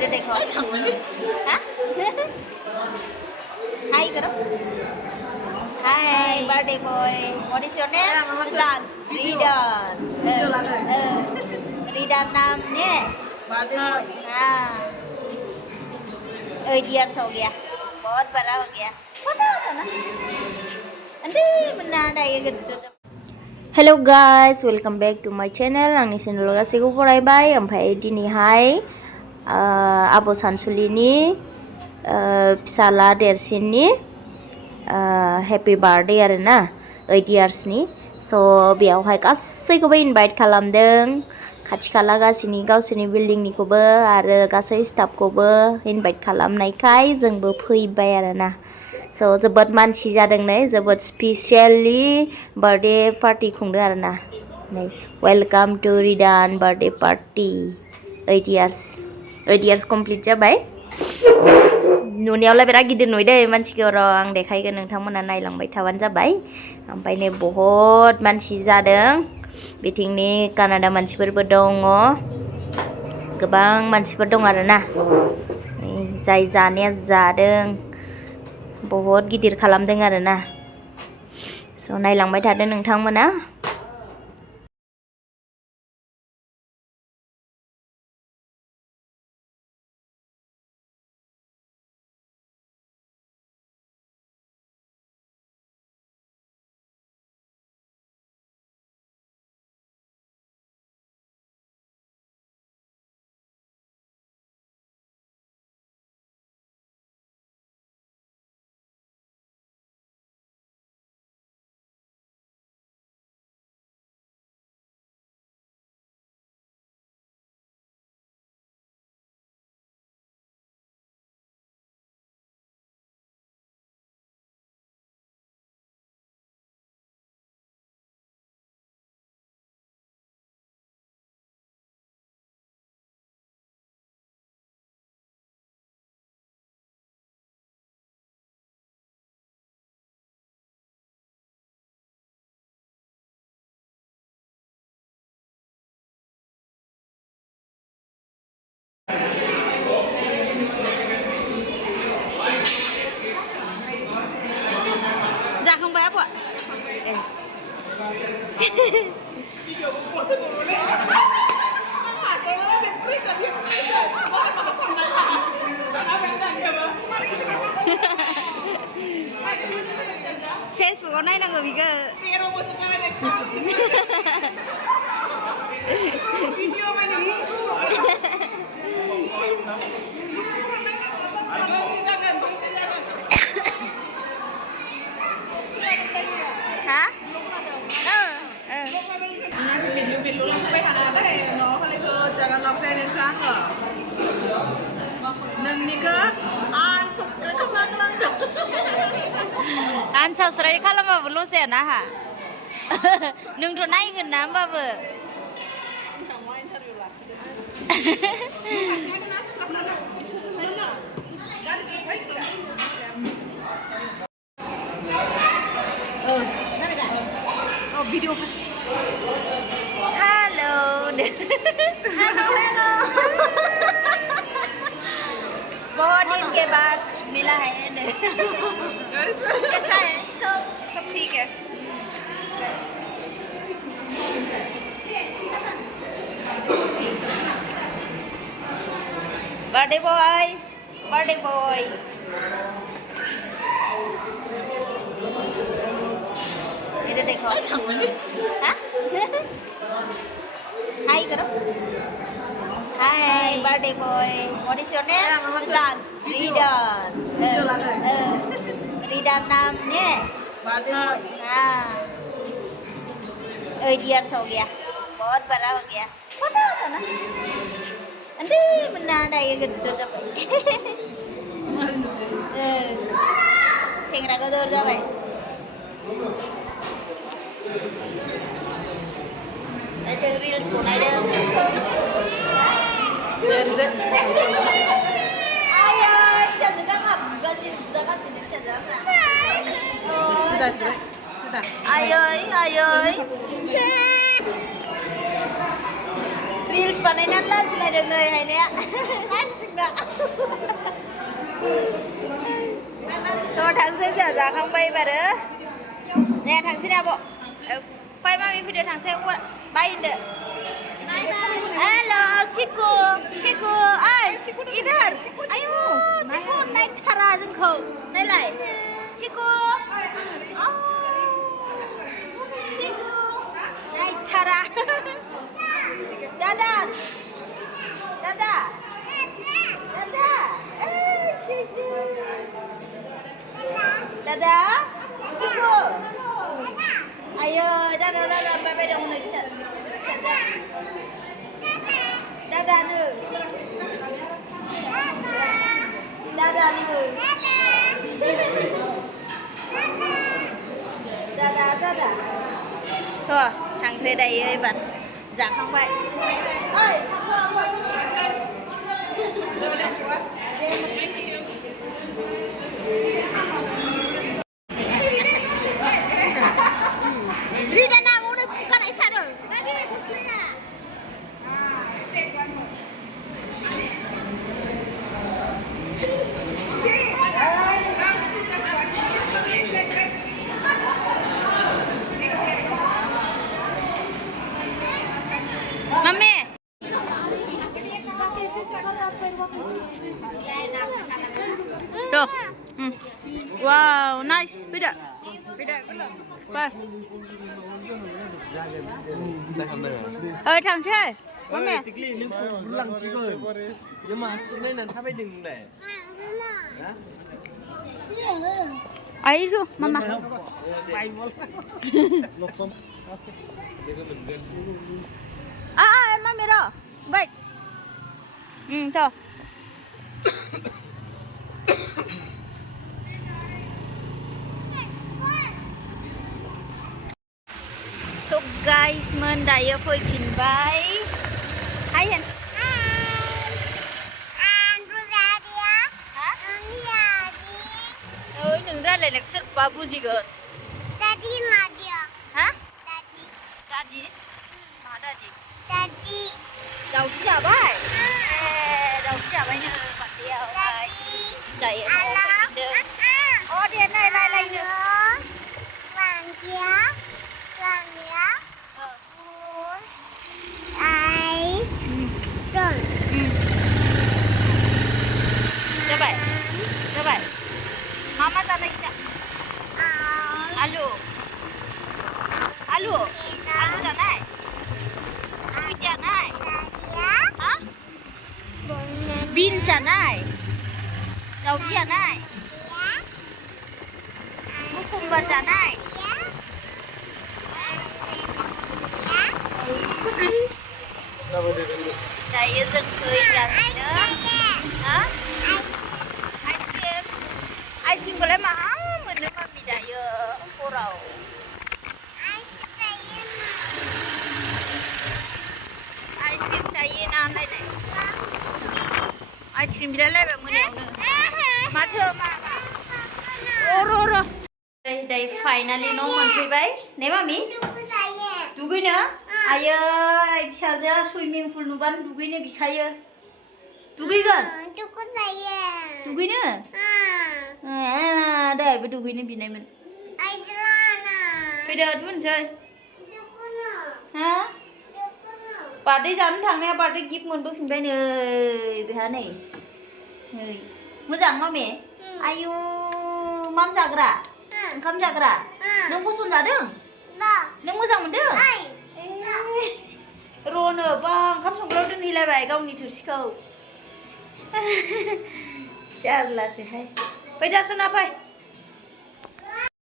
Ini देखो Hah? Hai karo Hai birthday boy What is your name? Ridan Ridan Ridan namanya हाँ 8 years हो गया बहुत बड़ा हो गया छोटा था ना अंदे मना दायो Hello guys, welcome back to my channel. Angni channel गासैखौबो फरायबाय ओमफ्राय दिनैहाय आब' सानसुलिनि फिसाला देरसिननि हैप्पी बार्थडे आरोना 8 years नि स' बेयावहाय गासैखौबो इनभाइट खालामदों खाथि खाला गावसोरनि बिल्डिंनिखौबो आरो गासै स्टाफखौबो इनभाइट खालामनायखाय जोंबो फैबाय आरोना स' जोबोद मानसि जादों नै जोबोद स्पेसियेलि बार्थडे पार्टी खुंदों आरोना नै welcome to Ridan birthday party 8 years complete जाबाय नुनायावलाय बिराद गिदिर नुयो दै मानसिखौ र' आं देखायगोन नोंथांमोना नायलांबाय थाबानो जाबाय ओमफ्राय नै बहुत मानसि जादों बिथिंनि कानाडा मानसिफोरबो दङ गोबां मानसिफोर दं आरोना जाय जानाया जादों बहुत गिदिर खालामदों आरोना स' नायलांबाय थादों नोंथांमोना जाखांबाय आब'आ फेसबुकआव नायनांगौ बिखौ hả? Bilu lang may hanada eh, no? Kali ko jangan lupa yang kanga. Nang nika unsubscribe ko lang. Unsubscribe kalau mau belum sih nah ha. Nung tu naigwr nama apa? Video Hello Hello बहुत दिन के बाद मिला है कैसा है सब ठीक है बर्थडे बॉय Ini देखो Hah? Hai karo Hai birthday boy What is your name? Ridan Ridan namanya हाँ 8 years हो गया बहुत बड़ा हो गया छोटा था ना अंदे मना दायो गिदिर जाबाय सेंग्रा गिदिर जाबाय Ada reels pun ada. Ayo, saya juga jangan sini saja. Sudah. Ayo. Reels बानायनानै लाजिलायदों नै हायनाया लाजिदों दा थ' थांसै जोंहा जाखांबाय एबारो दे थांसै ने आब' फै मामि फैदो थांसै बाय होनदो हेलो चिकु चिकु ओइ इधर आयु चिकु नायथारा जोंखौ नायलाय चिकु चिकु नायथारा दादा दादा दादा दादा chikoo ayo dadah dadah bye dong nih dadah nu dadah nu dadah dadah thôi thằng thế đây ơi bạn giảng không vậy ơi Tuh. Wow, nice. Beda. Beda. Apa? Thằng chơi. Bố mẹ. Nhưng lăng chỉ rồi. Nhưng mà xin nên là thắp ấy đừng để. Ấy luôn, mama. Mami đó. Baik. Tuh. Tuh guys, mendaya fैफिनबाय. Hai Hen. Nung रायलायनायखौ सोरबा बुजिगोन. Tadi Nadia. Ha? Tadi. Dadi? मा दादि? Tadi. दावदै जाबाय? दावदै जाबायनो मादैयाव. दायो न'आव फैफिनदों. अ दे नाय रायलायनो. Langya. Langya. Ai. Dong. जाबाय? जाबाय? मा मा जानाय खिथा? आलु. आलु? आलु जानाय? सुइट जानाय? हा? बिन जानाय? दावदै जानाय? कुकुम्बार जानाय? दायो जों फैगासिनो. हा? आइसक्रिम? आइसक्रिमखौलाय माहा मोनो मामि दायो हराव? आइसक्रिम चाहिए ना नायलाय. आइसक्रिम बिलायलायबाय मोनायावनो. माथो मा? र'. दायो फाइनालि न' मोनफैबाय. ने मामि? दुगैनो? आयै फिसाजोआ सुइमिं पुल नुबानो दुगैनो बिखायो. दुगैगोन? दुगैनो? दहायबो दुगैनो बिनायमोन. फैदो दुनोसै. हा? बार्थडे जानो थांनाया बार्थडे गिफ्ट मोनबोफिनबाय नै बेहा नै. मोजां मामि? आयु माम जाग्रा? ओंखाम जाग्रा? नों फसन जादों? नों मोजां मोनदों? र'नो बा ओंखाम संग्रायाव दोनहैलायबाय गावनि थोरसिखौ. जारलासोहाय. फै दा सना फै.